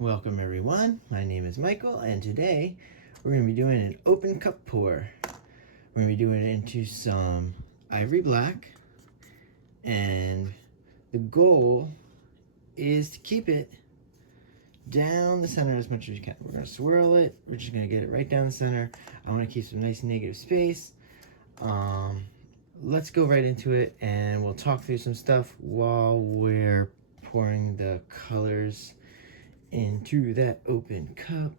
Welcome everyone, my name is Michael and today we're going to be doing an open cup pour. We're going to be doing it into some ivory black, and the goal is to keep it down the center as much as you can. We're going to swirl it, we're just going to get it right down the center. I want to keep some nice negative space. Let's go right into it and we'll talk through some stuff while we're pouring the colors into that open cup.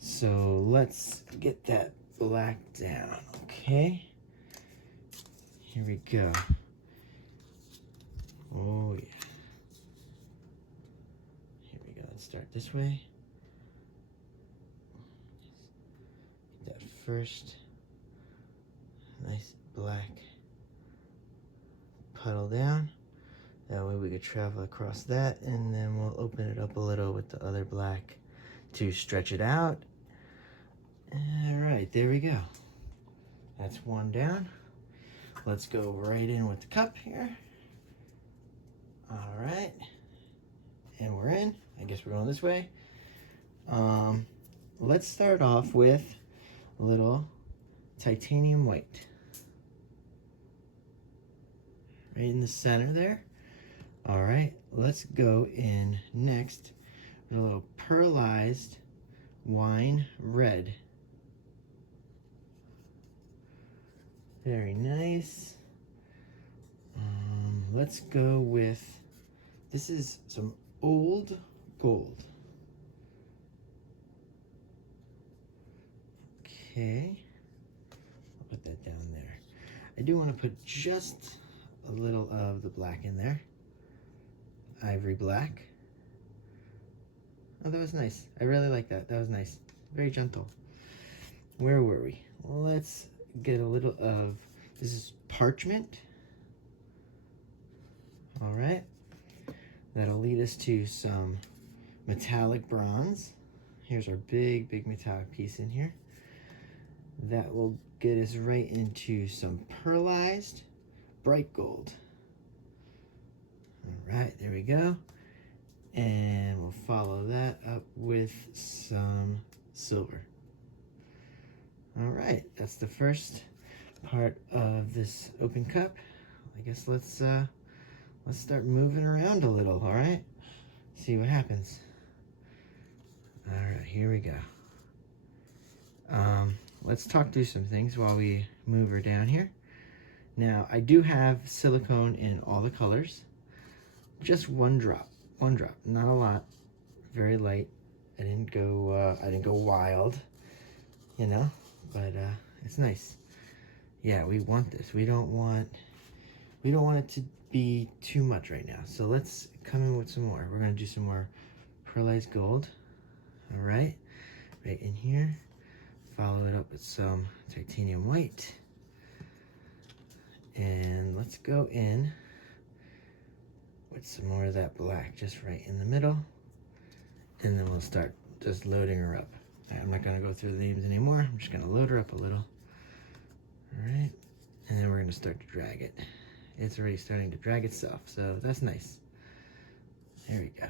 So let's get that black down, okay? Here we go. Oh yeah. Here we go, let's start this way. Get that first nice black puddle down. That way we could travel across that, and then we'll open it up a little with the other black to stretch it out. All right, there we go. That's one down. Let's go right in with the cup here. All right, and we're in. I guess we're going this way. Let's start off with a little titanium white. Right in the center there. All right, let's go in next with a little pearlized wine red. Very nice. Let's go with, this is some old gold. Okay, I'll put that down there. I do want to put just a little of the black in there. Ivory black. Oh, that was nice. I really like that. That was nice. Very gentle. Where were we? Well, let's get a little of, this is parchment. All right. That'll lead us to some metallic bronze. Here's our big metallic piece in here. That will get us right into some pearlized bright gold. All right, there we go. And we'll follow that up with some silver. All right, that's the first part of this open cup. I guess let's start moving around a little, all right? See what happens. All right, here we go. Let's talk through some things while we move her down here. Now, I do have silicone in all the colors. Just one drop, not a lot, very light. I didn't go wild, you know, but it's nice. Yeah, we want this. We don't want it to be too much right now. So let's come in with some more. We're gonna do some more pearlized gold. All right, right in here. Follow it up with some titanium white, and let's go in with some more of that black just right in the middle, and then we'll start just loading her up. I'm not going to go through the names anymore. I'm just going to load her up a little. All right, and then we're going to start to drag it. It's already starting to drag itself, so that's nice. There we go.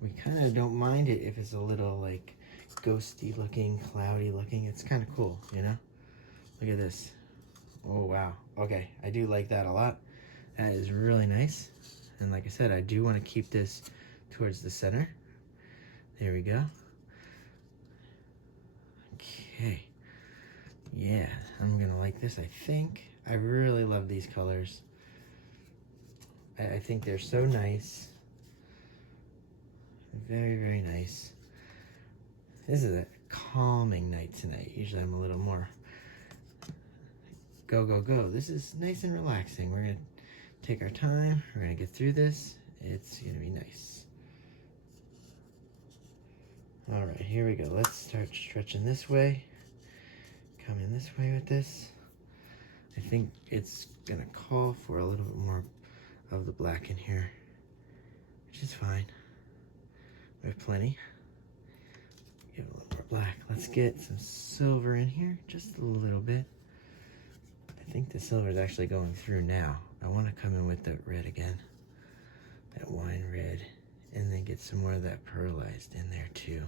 We kind of don't mind it if it's a little like ghosty looking, cloudy looking. It's kind of cool, you know? Look at this. Oh wow, okay, I do like that a lot. That is really nice. And like I said, I do want to keep this towards the center. There we go. Okay, yeah, I'm gonna like this, I think. I really love these colors. I think they're so nice. Very nice. This is a calming night tonight. Usually I'm a little more go. This is nice and relaxing. We're gonna take our time. We're gonna get through this. It's gonna be nice. All right, here we go. Let's start stretching this way. Come in this way with this. I think it's gonna call for a little bit more of the black in here, which is fine. We have plenty. Give it a little more black. Let's get some silver in here, just a little bit. I think the silver is actually going through now. I want to come in with the red again. that wine red, and then get some more of that pearlized in there too.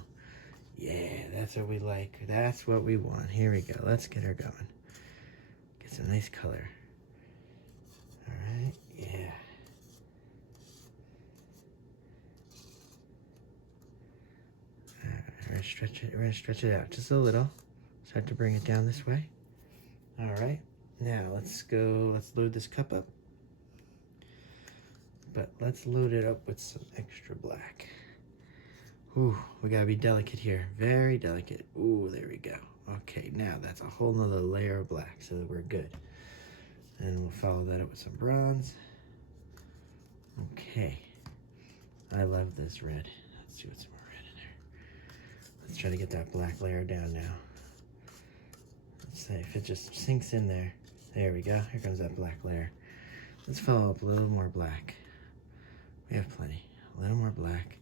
Yeah, that's what we like. That's what we want. Here we go. Let's get her going. Get some nice color. All right, yeah. All right, we're gonna stretch it. We're gonna stretch it out just a little. Start to bring it down this way. All right. Now let's go. Let's load this cup up. But let's load it up with some extra black. Ooh, we gotta be delicate here. Very delicate. Ooh, there we go. Okay, now that's a whole nother layer of black, so that we're good. And we'll follow that up with some bronze. Okay. I love this red. Let's see what's more red in there. Let's try to get that black layer down now. Let's see if it just sinks in there. There we go. Here comes that black layer. Let's follow up a little more black. We have plenty. A little more black.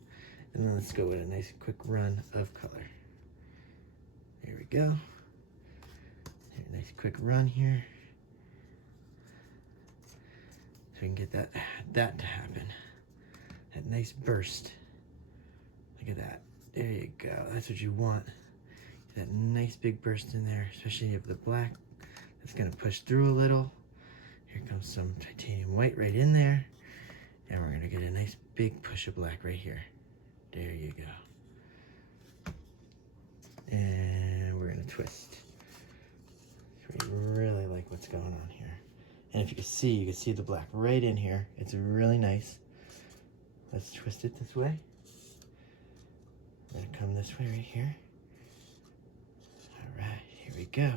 And then let's go with a nice quick run of color. There we go. A nice quick run here. So we can get that to happen. That nice burst. Look at that. There you go. That's what you want. That nice big burst in there, especially if the black that's gonna push through a little. Here comes some titanium white right in there. And we're gonna get a nice big push of black right here. There you go. And we're gonna twist. We really like what's going on here. And if you can see the black right in here. It's really nice. Let's twist it this way. We're gonna come this way right here. All right, here we go.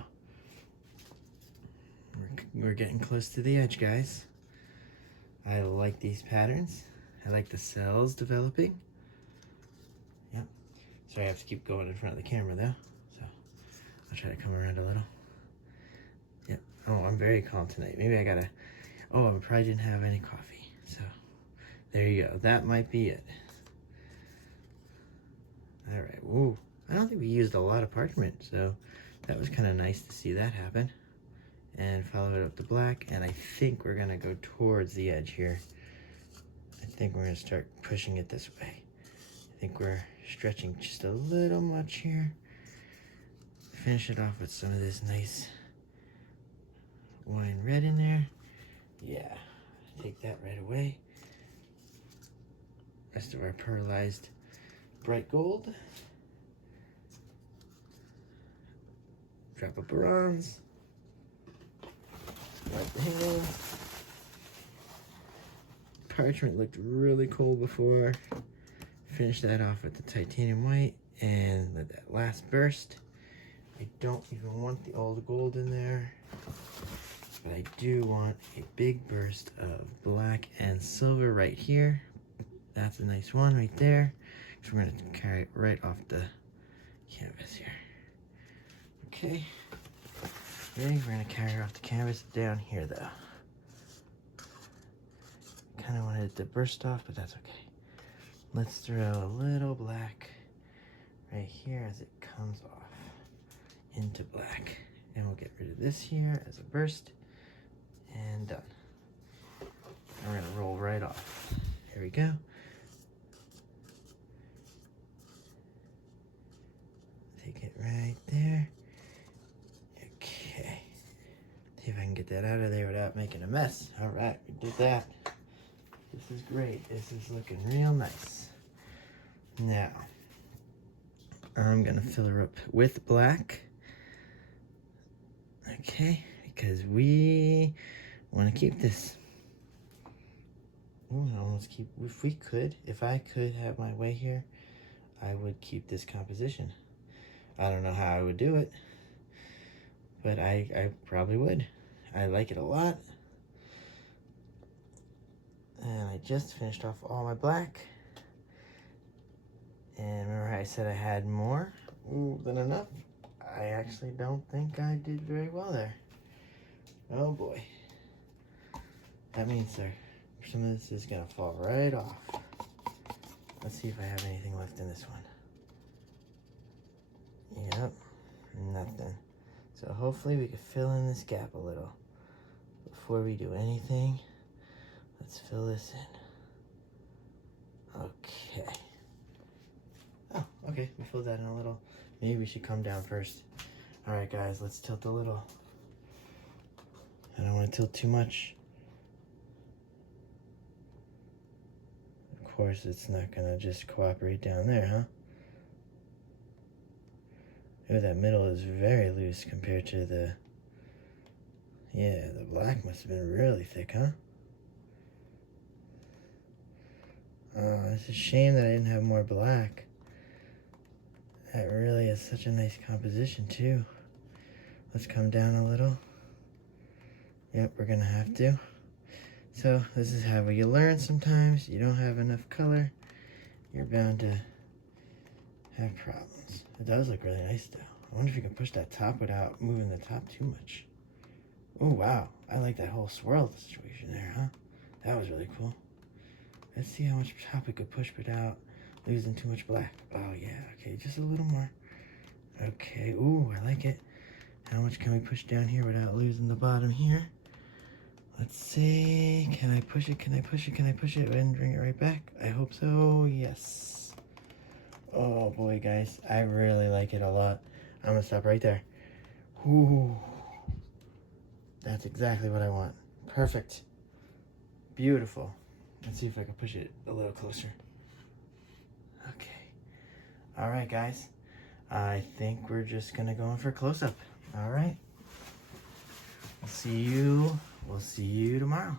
We're getting close to the edge, guys. I like these patterns. I like the cells developing. Yep. So I have to keep going in front of the camera though. So I'll try to come around a little. Yep. Oh, I'm very calm tonight. Maybe I gotta, oh, I probably didn't have any coffee. So there you go. That might be it. All right. Whoa. I don't think we used a lot of parchment, so that was kind of nice to see that happen. And follow it up to black, and I think we're gonna go towards the edge here. I think we're gonna start pushing it this way. I think we're stretching just a little much here. Finish it off with some of this nice wine red in there. Yeah, take that right away. Rest of our pearlized bright gold. Drop a bronze. Like the handle. Parchment looked really cool before. Finish that off with the titanium white and let that last burst. I don't even want the old gold in there, but I do want a big burst of black and silver right here. That's a nice one right there. So we're going to carry it right off the canvas here. Okay. Ready? We're going to carry off the canvas down here though. Kind of wanted it to burst off, but that's okay. Let's throw a little black right here as it comes off into black. And we'll get rid of this here as a burst. And done. And we're going to roll right off. Here we go. Take it right there. Okay. See if I can get that out of there without making a mess. All right, we did that. This is great. This is looking real nice. Now, I'm gonna fill her up with black. Okay, because we want to keep this. Ooh, I almost keep, if I could have my way here, I would keep this composition. I don't know how I would do it, but I probably would. I like it a lot. And I just finished off all my black. And remember I said I had more than enough? I actually don't think I did very well there. Oh boy. That means some of this is gonna fall right off. Let's see if I have anything left in this one. Yep, nothing. So hopefully we can fill in this gap a little. Before we do anything, let's fill this in. Okay. Oh, okay, we filled that in a little. Maybe we should come down first. All right, guys, let's tilt a little. I don't want to tilt too much. Of course, it's not gonna just cooperate down there, huh? Oh, that middle is very loose compared to the... Yeah, the black must have been really thick, huh? Oh, it's a shame that I didn't have more black. That really is such a nice composition, too. Let's come down a little. Yep, we're gonna have to. So, this is how you learn sometimes. You don't have enough color, you're bound to have problems. It does look really nice, though. I wonder if you can push that top without moving the top too much. Oh, wow. I like that whole swirl situation there, huh? That was really cool. Let's see how much top we could push without losing too much black. Oh, yeah. Okay, just a little more. Okay. Ooh, I like it. How much can we push down here without losing the bottom here? Let's see. Can I push it? Can I push it? Can I push it and bring it right back? I hope so. Yes. Oh, boy, guys. I really like it a lot. I'm going to stop right there. Ooh. That's exactly what I want. Perfect. Beautiful. Let's see if I can push it a little closer. Okay. All right, guys. I think we're just going to go in for a close-up. All right. We'll see you tomorrow.